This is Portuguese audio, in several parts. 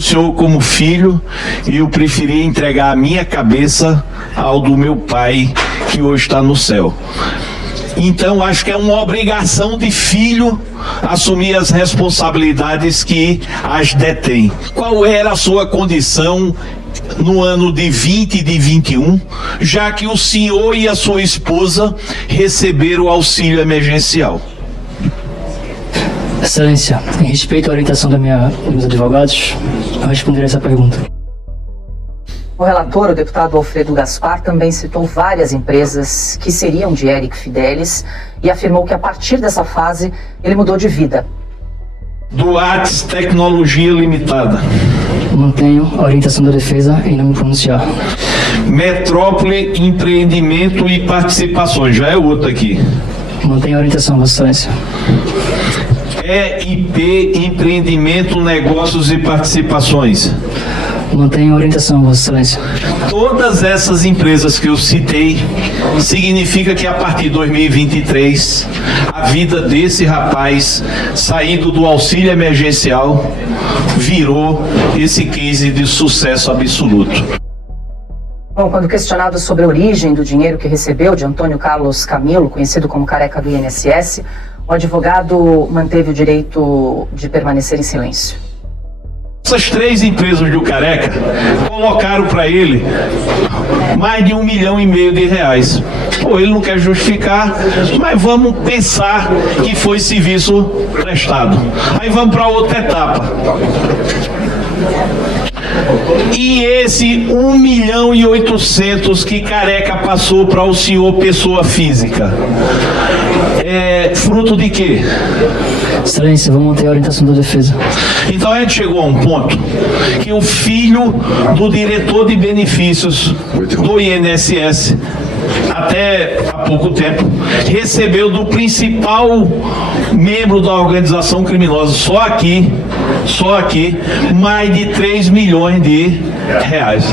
o senhor como filho e eu preferia entregar a minha cabeça ao do meu pai, que hoje está no céu. Então, acho que é uma obrigação de filho assumir as responsabilidades que as detém. Qual era a sua condição no ano de 20 e de 21, já que o senhor e a sua esposa receberam o auxílio emergencial? Excelência, em respeito à orientação dos meus advogados, eu responderei essa pergunta. O relator, o deputado Alfredo Gaspar, também citou várias empresas que seriam de Éric Fidelis e afirmou que a partir dessa fase ele mudou de vida. Duartes Tecnologia Limitada. Mantenho a orientação da defesa em não me pronunciar. Metrópole Empreendimento e Participações, já é outro aqui. Mantenho a orientação, Vossa Excelência. EIP Empreendimento, Negócios e Participações. Mantenho a orientação, Vossa Excelência. Todas essas empresas que eu citei, significa que a partir de 2023, a vida desse rapaz, saindo do auxílio emergencial, virou esse case de sucesso absoluto. Bom, quando questionado sobre a origem do dinheiro que recebeu de Antônio Carlos Camilo, conhecido como Careca do INSS, o advogado manteve o direito de permanecer em silêncio. Essas três empresas do Careca colocaram para ele mais de R$1,5 milhão. Pô, ele não quer justificar, mas vamos pensar que foi serviço prestado. Aí vamos para outra etapa. E esse 1.800.000 que Careca passou para o senhor pessoa física, é fruto de quê? Excelência, vou manter a orientação da defesa. Então a gente chegou a um ponto que o filho do diretor de benefícios do INSS, até há pouco tempo, recebeu do principal membro da organização criminosa, só aqui, mais de 3 milhões de reais.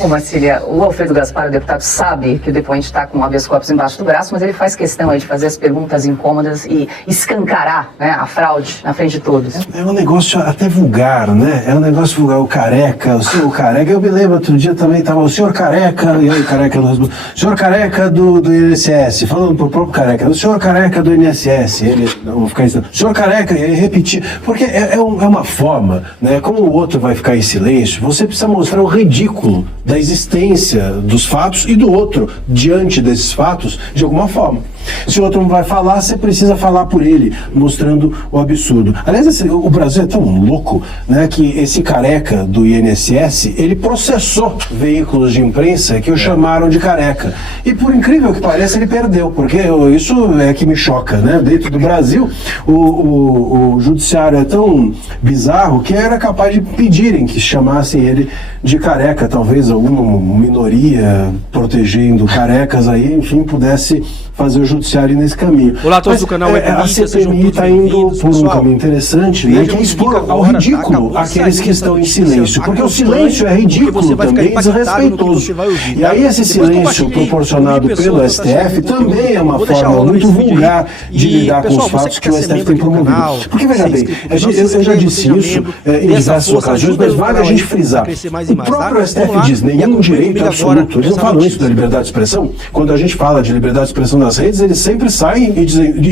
Ô Marcília, o Alfredo Gaspar, o deputado, sabe que o depoente está com o habeas corpus embaixo do braço, mas ele faz questão aí de fazer as perguntas incômodas e escancarar, né, a fraude na frente de todos. É um negócio até vulgar, né? É um negócio vulgar. O Careca, o senhor Careca, eu me lembro, outro dia também estava o senhor Careca, e aí o Careca não respondeu. O senhor Careca do INSS, falando pro próprio Careca, o senhor Careca do INSS, ele, não vou ficar ensinando, o senhor Careca, e ele repetir, porque é uma forma, né? Como o outro vai ficar em silêncio, você precisa mostrar o ridículo da existência dos fatos e do outro diante desses fatos de alguma forma. Se o outro não vai falar, você precisa falar por ele, mostrando o absurdo. Aliás, o Brasil é tão louco, né, que esse Careca do INSS, ele processou veículos de imprensa que o chamaram de Careca. E por incrível que pareça, ele perdeu, porque isso é que me choca, né? Dentro do Brasil, o judiciário é tão bizarro que era capaz de pedirem que chamassem ele de Careca, talvez alguma minoria protegendo carecas aí, enfim, pudesse fazer o judiciário nesse caminho. Olá a todos do canal a CPMI está indo por um caminho interessante, né, que é expor ao ridículo aqueles que estão em silêncio, porque o silêncio é ridículo também e desrespeitoso. E aí esse silêncio proporcionado pelo STF também é uma forma muito vulgar de lidar com os fatos que o STF tem promovido. Porque veja bem, eu já disse isso em diversas ocasiões, mas vale a gente frisar. O próprio STF diz nenhum direito absoluto. Eles não falam isso da liberdade de expressão. Quando a gente fala de liberdade de expressão nas redes, eles sempre saem e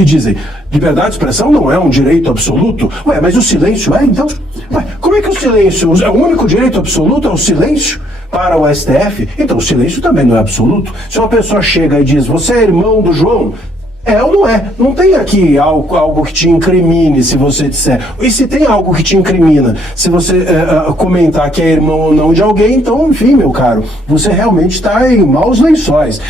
dizem liberdade de expressão não é um direito absoluto. Ué, mas o silêncio é, então? Ué, como é que o silêncio, o único direito absoluto é o silêncio para o STF? Então o silêncio também não é absoluto. Se uma pessoa chega e diz, você é irmão do João, é ou não é? Não tem aqui algo que te incrimine se você disser. E se tem algo que te incrimina, se você comentar que é irmão ou não de alguém, então, enfim, meu caro, você realmente está em maus lençóis.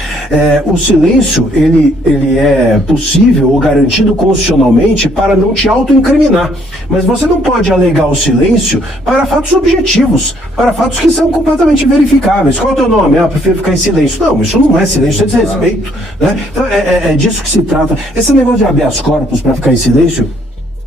O silêncio, ele é possível ou garantido constitucionalmente para não te auto-incriminar. Mas você não pode alegar o silêncio para fatos objetivos, para fatos que são completamente verificáveis. Qual é o teu nome? Eu prefiro ficar em silêncio. Não, isso não é silêncio, isso é desrespeito, né? Então, é disso que se trata. Esse negócio de habeas corpus para ficar em silêncio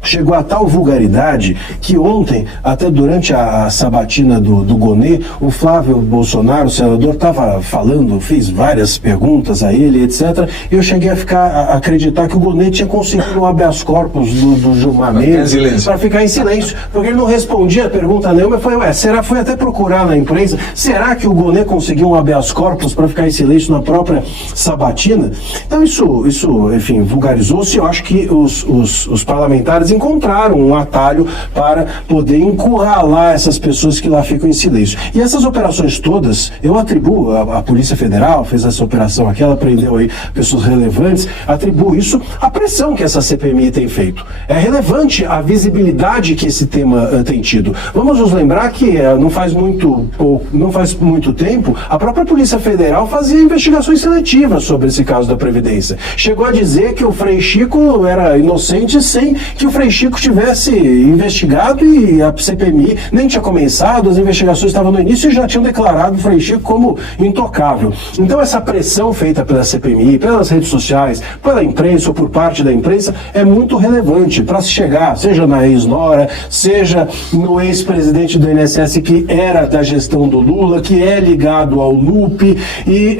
Chegou a tal vulgaridade que ontem, até durante a sabatina do Gonê, o Flávio Bolsonaro, o senador, estava falando, fez várias perguntas a ele, etc. E eu cheguei a acreditar que o Gonê tinha conseguido um habeas corpus do Gilmar Mendes para ficar em silêncio, porque ele não respondia a pergunta nenhuma. Eu falei, foi até procurar na imprensa, será que o Gonê conseguiu um habeas corpus para ficar em silêncio na própria sabatina? Então isso enfim, vulgarizou-se. Eu acho que os parlamentares encontraram um atalho para poder encurralar essas pessoas que lá ficam em silêncio. E essas operações todas, eu atribuo, a Polícia Federal fez essa operação aqui, ela prendeu aí pessoas relevantes, atribuo isso à pressão que essa CPMI tem feito. É relevante a visibilidade que esse tema tem tido. Vamos nos lembrar que não faz muito tempo, a própria Polícia Federal fazia investigações seletivas sobre esse caso da Previdência. Chegou a dizer que o Frei Chico era inocente sem que o Frei Chico tivesse investigado, e a CPMI nem tinha começado, as investigações estavam no início e já tinham declarado o Frei Chico como intocável. Então essa pressão feita pela CPMI, pelas redes sociais, pela imprensa ou por parte da imprensa é muito relevante para se chegar, seja na ex-nora, seja no ex-presidente do INSS que era da gestão do Lula, que é ligado ao LUP, e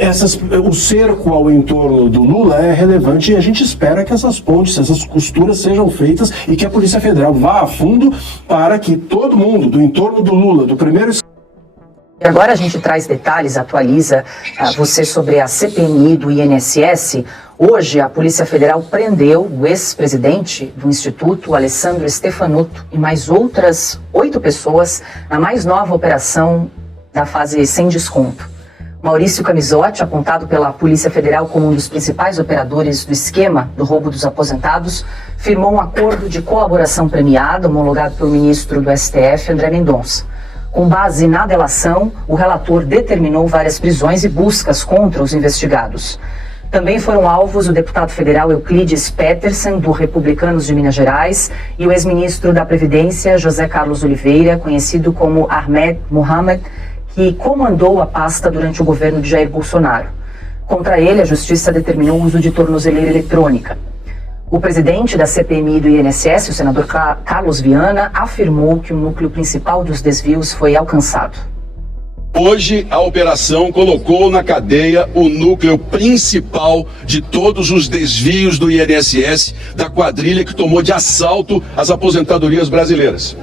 o cerco ao entorno do Lula é relevante, e a gente espera que essas pontes, essas costuras sejam feitas e que a Polícia Federal vá a fundo para que todo mundo do entorno do Lula, do primeiro... E agora a gente traz detalhes, atualiza você sobre a CPMI do INSS. Hoje a Polícia Federal prendeu o ex-presidente do Instituto, Alessandro Stefanuto, e mais outras 8 pessoas na mais nova operação da fase sem desconto. Maurício Camisotti, apontado pela Polícia Federal como um dos principais operadores do esquema do roubo dos aposentados, firmou um acordo de colaboração premiada, homologado pelo ministro do STF, André Mendonça. Com base na delação, o relator determinou várias prisões e buscas contra os investigados. Também foram alvos o deputado federal Euclides Petersen, do Republicanos de Minas Gerais, e o ex-ministro da Previdência, José Carlos Oliveira, conhecido como Ahmed Mohamed, que comandou a pasta durante o governo de Jair Bolsonaro. Contra ele, a Justiça determinou o uso de tornozeleira eletrônica. O presidente da CPMI do INSS, o senador Carlos Viana, afirmou que o núcleo principal dos desvios foi alcançado. Hoje, a operação colocou na cadeia o núcleo principal de todos os desvios do INSS, da quadrilha que tomou de assalto as aposentadorias brasileiras.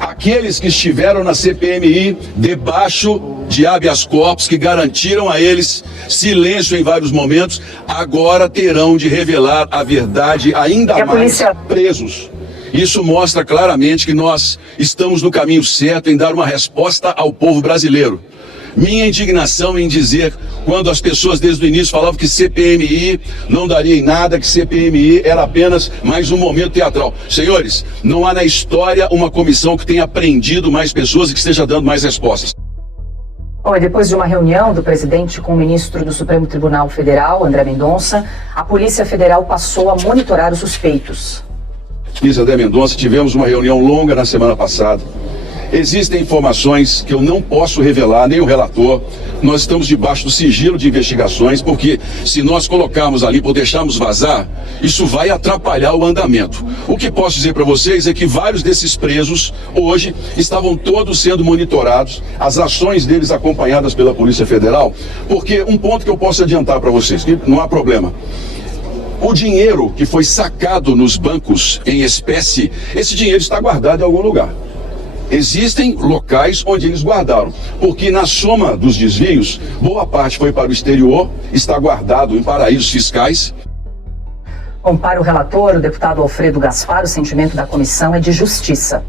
Aqueles que estiveram na CPMI debaixo de habeas corpus, que garantiram a eles silêncio em vários momentos, agora terão de revelar a verdade ainda mais presos. Isso mostra claramente que nós estamos no caminho certo em dar uma resposta ao povo brasileiro. Minha indignação em dizer, quando as pessoas desde o início falavam que CPMI não daria em nada, que CPMI era apenas mais um momento teatral. Senhores, não há na história uma comissão que tenha prendido mais pessoas e que esteja dando mais respostas. Bom, e depois de uma reunião do presidente com o ministro do Supremo Tribunal Federal, André Mendonça, a Polícia Federal passou a monitorar os suspeitos. Ministro André Mendonça, tivemos uma reunião longa na semana passada. Existem informações que eu não posso revelar, nem o relator. Nós estamos debaixo do sigilo de investigações, porque se nós colocarmos ali ou deixarmos vazar, isso vai atrapalhar o andamento. O que posso dizer para vocês é que vários desses presos, hoje, estavam todos sendo monitorados, as ações deles acompanhadas pela Polícia Federal, porque um ponto que eu posso adiantar para vocês, que não há problema. O dinheiro que foi sacado nos bancos em espécie, esse dinheiro está guardado em algum lugar. Existem locais onde eles guardaram, porque na soma dos desvios, boa parte foi para o exterior, está guardado em paraísos fiscais. Bom, para o relator, o deputado Alfredo Gaspar, o sentimento da comissão é de justiça.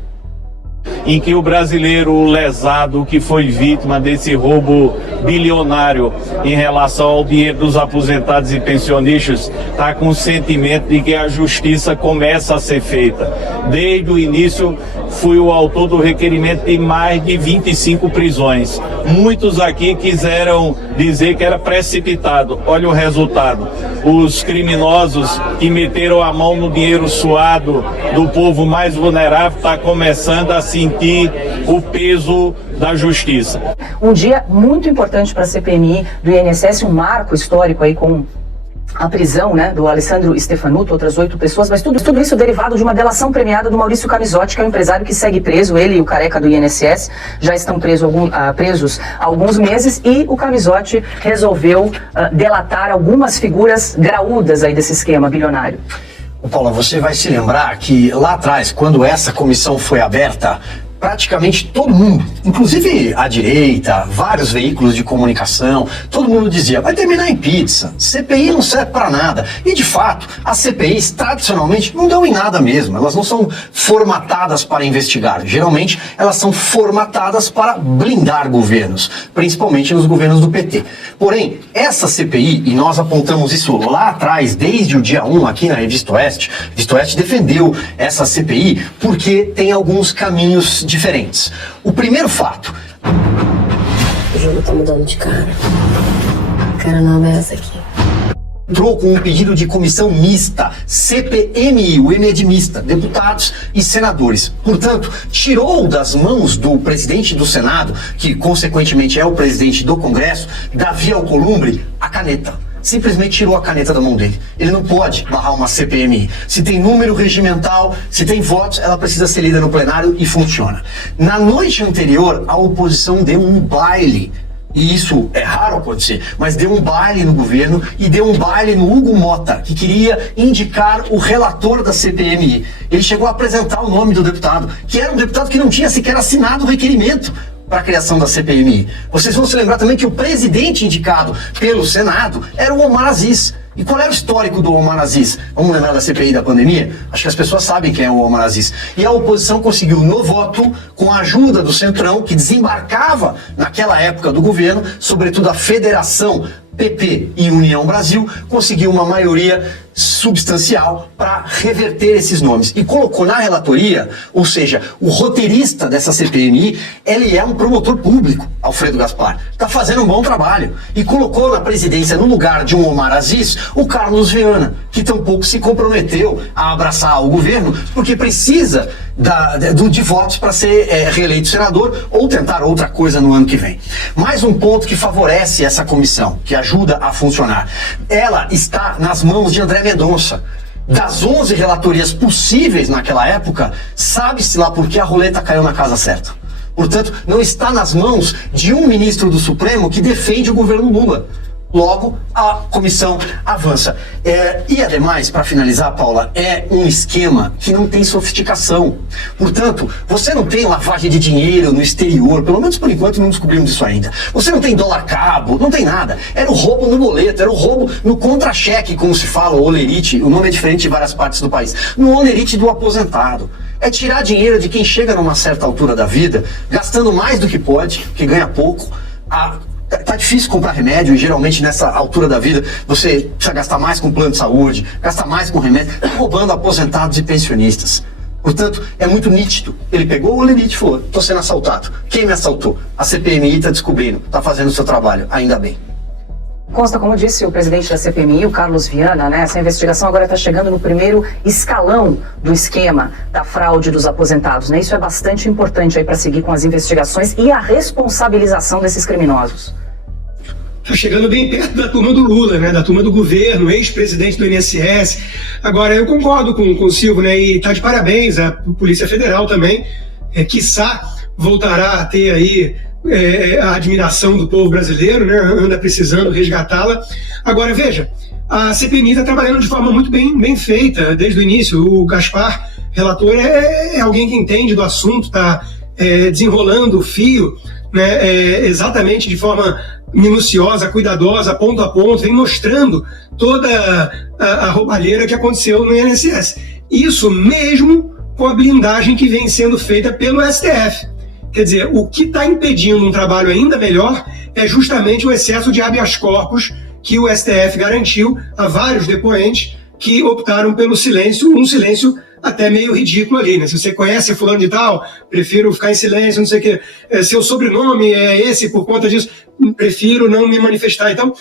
Em que o brasileiro lesado que foi vítima desse roubo bilionário em relação ao dinheiro dos aposentados e pensionistas está com o sentimento de que a justiça começa a ser feita. Desde o início fui o autor do requerimento de mais de 25 prisões. Muitos aqui quiseram dizer que era precipitado. Olha o resultado. Os criminosos que meteram a mão no dinheiro suado do povo mais vulnerável estão começando a sentir o peso da justiça. Um dia muito importante para a CPMI do INSS, um marco histórico aí com a prisão, né, do Alessandro Stefanuto, outras 8 pessoas, mas tudo isso derivado de uma delação premiada do Maurício Camisotti, que é um empresário que segue preso. Ele e o careca do INSS já estão presos há alguns meses, e o Camisotti resolveu delatar algumas figuras graúdas aí desse esquema bilionário. Paula, você vai se lembrar que lá atrás, quando essa comissão foi aberta, praticamente todo mundo, inclusive a direita, vários veículos de comunicação, todo mundo dizia, vai terminar em pizza, CPI não serve para nada. E de fato, as CPIs tradicionalmente não dão em nada mesmo, elas não são formatadas para investigar, geralmente elas são formatadas para blindar governos, principalmente nos governos do PT. Porém, essa CPI, e nós apontamos isso lá atrás, desde o dia 1 aqui na Revista Oeste, a Revista Oeste defendeu essa CPI porque tem alguns caminhos diferentes. O primeiro fato... O jogo tá mudando de cara. A cara nova é essa aqui. Entrou com um pedido de comissão mista, CPMI, o M é de mista, deputados e senadores. Portanto, tirou das mãos do presidente do Senado, que consequentemente é o presidente do Congresso, Davi Alcolumbre, a caneta. Simplesmente tirou a caneta da mão dele. Ele não pode barrar uma CPMI. Se tem número regimental, se tem votos, ela precisa ser lida no plenário e funciona. Na noite anterior, a oposição deu um baile. E isso é raro acontecer, mas deu um baile no governo e deu um baile no Hugo Mota, que queria indicar o relator da CPMI. Ele chegou a apresentar o nome do deputado, que era um deputado que não tinha sequer assinado o requerimento para a criação da CPMI. Vocês vão se lembrar também que o presidente indicado pelo Senado era o Omar Aziz. E qual era o histórico do Omar Aziz? Vamos lembrar da CPI da pandemia? Acho que as pessoas sabem quem é o Omar Aziz. E a oposição conseguiu, no voto, com a ajuda do Centrão, que desembarcava naquela época do governo, sobretudo a Federação PP e União Brasil, conseguiu uma maioria substancial para reverter esses nomes. E colocou na relatoria, ou seja, o roteirista dessa CPMI, ele é um promotor público, Alfredo Gaspar. Está fazendo um bom trabalho. E colocou na presidência, no lugar de um Omar Aziz, o Carlos Viana, que tampouco se comprometeu a abraçar o governo, porque precisa de votos para ser reeleito senador ou tentar outra coisa no ano que vem. Mais um ponto que favorece essa comissão, que ajuda a funcionar. Ela está nas mãos de André Mendonça. Das 11 relatorias possíveis naquela época, sabe-se lá por que a roleta caiu na casa certa. Portanto, não está nas mãos de um ministro do Supremo que defende o governo Lula. Logo, a comissão avança. E, ademais, para finalizar, Paula, é um esquema que não tem sofisticação. Portanto, você não tem lavagem de dinheiro no exterior, pelo menos por enquanto não descobrimos isso ainda. Você não tem dólar cabo, não tem nada. Era o roubo no boleto, era o roubo no contra-cheque, como se fala, o olerite. O nome é diferente em várias partes do país. No olerite do aposentado. É tirar dinheiro de quem chega numa certa altura da vida, gastando mais do que pode, que ganha pouco, Tá difícil comprar remédio e geralmente nessa altura da vida você precisa gastar mais com plano de saúde, gastar mais com remédio, roubando aposentados e pensionistas. Portanto, é muito nítido. Ele pegou o olerite e falou, tô sendo assaltado. Quem me assaltou? A CPMI está descobrindo, está fazendo o seu trabalho, ainda bem. Consta, como disse o presidente da CPMI, o Carlos Viana, né, essa investigação agora está chegando no primeiro escalão do esquema da fraude dos aposentados, né? Isso é bastante importante aí para seguir com as investigações e a responsabilização desses criminosos. Está chegando bem perto da turma do Lula, né, da turma do governo, ex-presidente do INSS. Agora, eu concordo com o Silvio, né, e está de parabéns a Polícia Federal também, quiçá voltará a ter aí a admiração do povo brasileiro, né, anda precisando resgatá-la. Agora, veja, a CPMI está trabalhando de forma muito bem feita desde o início. O Gaspar, relator, é alguém que entende do assunto, está desenrolando o fio, né, exatamente de forma minuciosa, cuidadosa, ponto a ponto, vem mostrando toda a roubalheira que aconteceu no INSS. Isso mesmo com a blindagem que vem sendo feita pelo STF. Quer dizer, o que está impedindo um trabalho ainda melhor é justamente o excesso de habeas corpus que o STF garantiu a vários depoentes que optaram pelo silêncio, um silêncio até meio ridículo ali, né? Se você conhece fulano de tal, prefiro ficar em silêncio, não sei o quê. Seu sobrenome é esse por conta disso, prefiro não me manifestar. Então,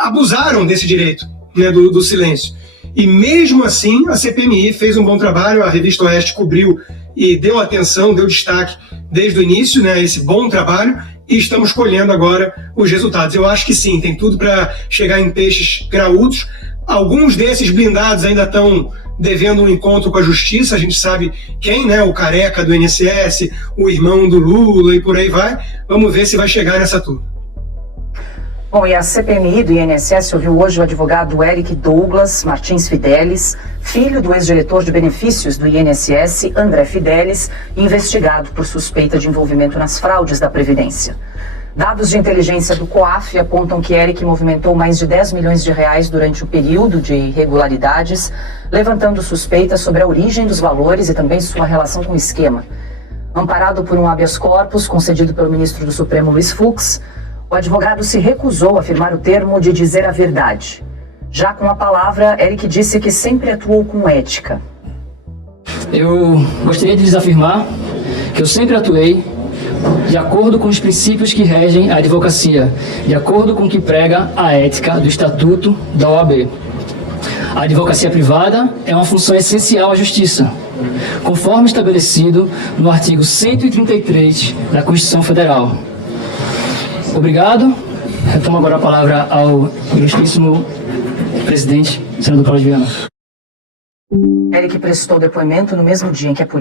abusaram desse direito, né, do silêncio. E mesmo assim, a CPMI fez um bom trabalho, a Revista Oeste cobriu e deu atenção, deu destaque desde o início, né, esse bom trabalho, e estamos colhendo agora os resultados. Eu acho que sim, tem tudo para chegar em peixes graúdos. Alguns desses blindados ainda estão devendo um encontro com a justiça, a gente sabe quem, né? O Careca do INSS, o irmão do Lula e por aí vai. Vamos ver se vai chegar nessa turma. Bom, e a CPMI do INSS ouviu hoje o advogado Eric Douglas Martins Fidelis, filho do ex-diretor de benefícios do INSS, André Fidelis, investigado por suspeita de envolvimento nas fraudes da Previdência. Dados de inteligência do COAF apontam que Eric movimentou mais de 10 milhões de reais durante o período de irregularidades, levantando suspeitas sobre a origem dos valores e também sua relação com o esquema. Amparado por um habeas corpus concedido pelo ministro do Supremo Luiz Fux, o advogado se recusou a afirmar o termo de dizer a verdade. Já com a palavra, Eric disse que sempre atuou com ética. Eu gostaria de desafirmar que eu sempre atuei de acordo com os princípios que regem a advocacia, de acordo com o que prega a ética do Estatuto da OAB. A advocacia privada é uma função essencial à justiça, conforme estabelecido no artigo 133 da Constituição Federal. Obrigado. Retomo agora a palavra ao ilustríssimo presidente, senador Cláudio Viana. Eric prestou depoimento no mesmo dia em que a polícia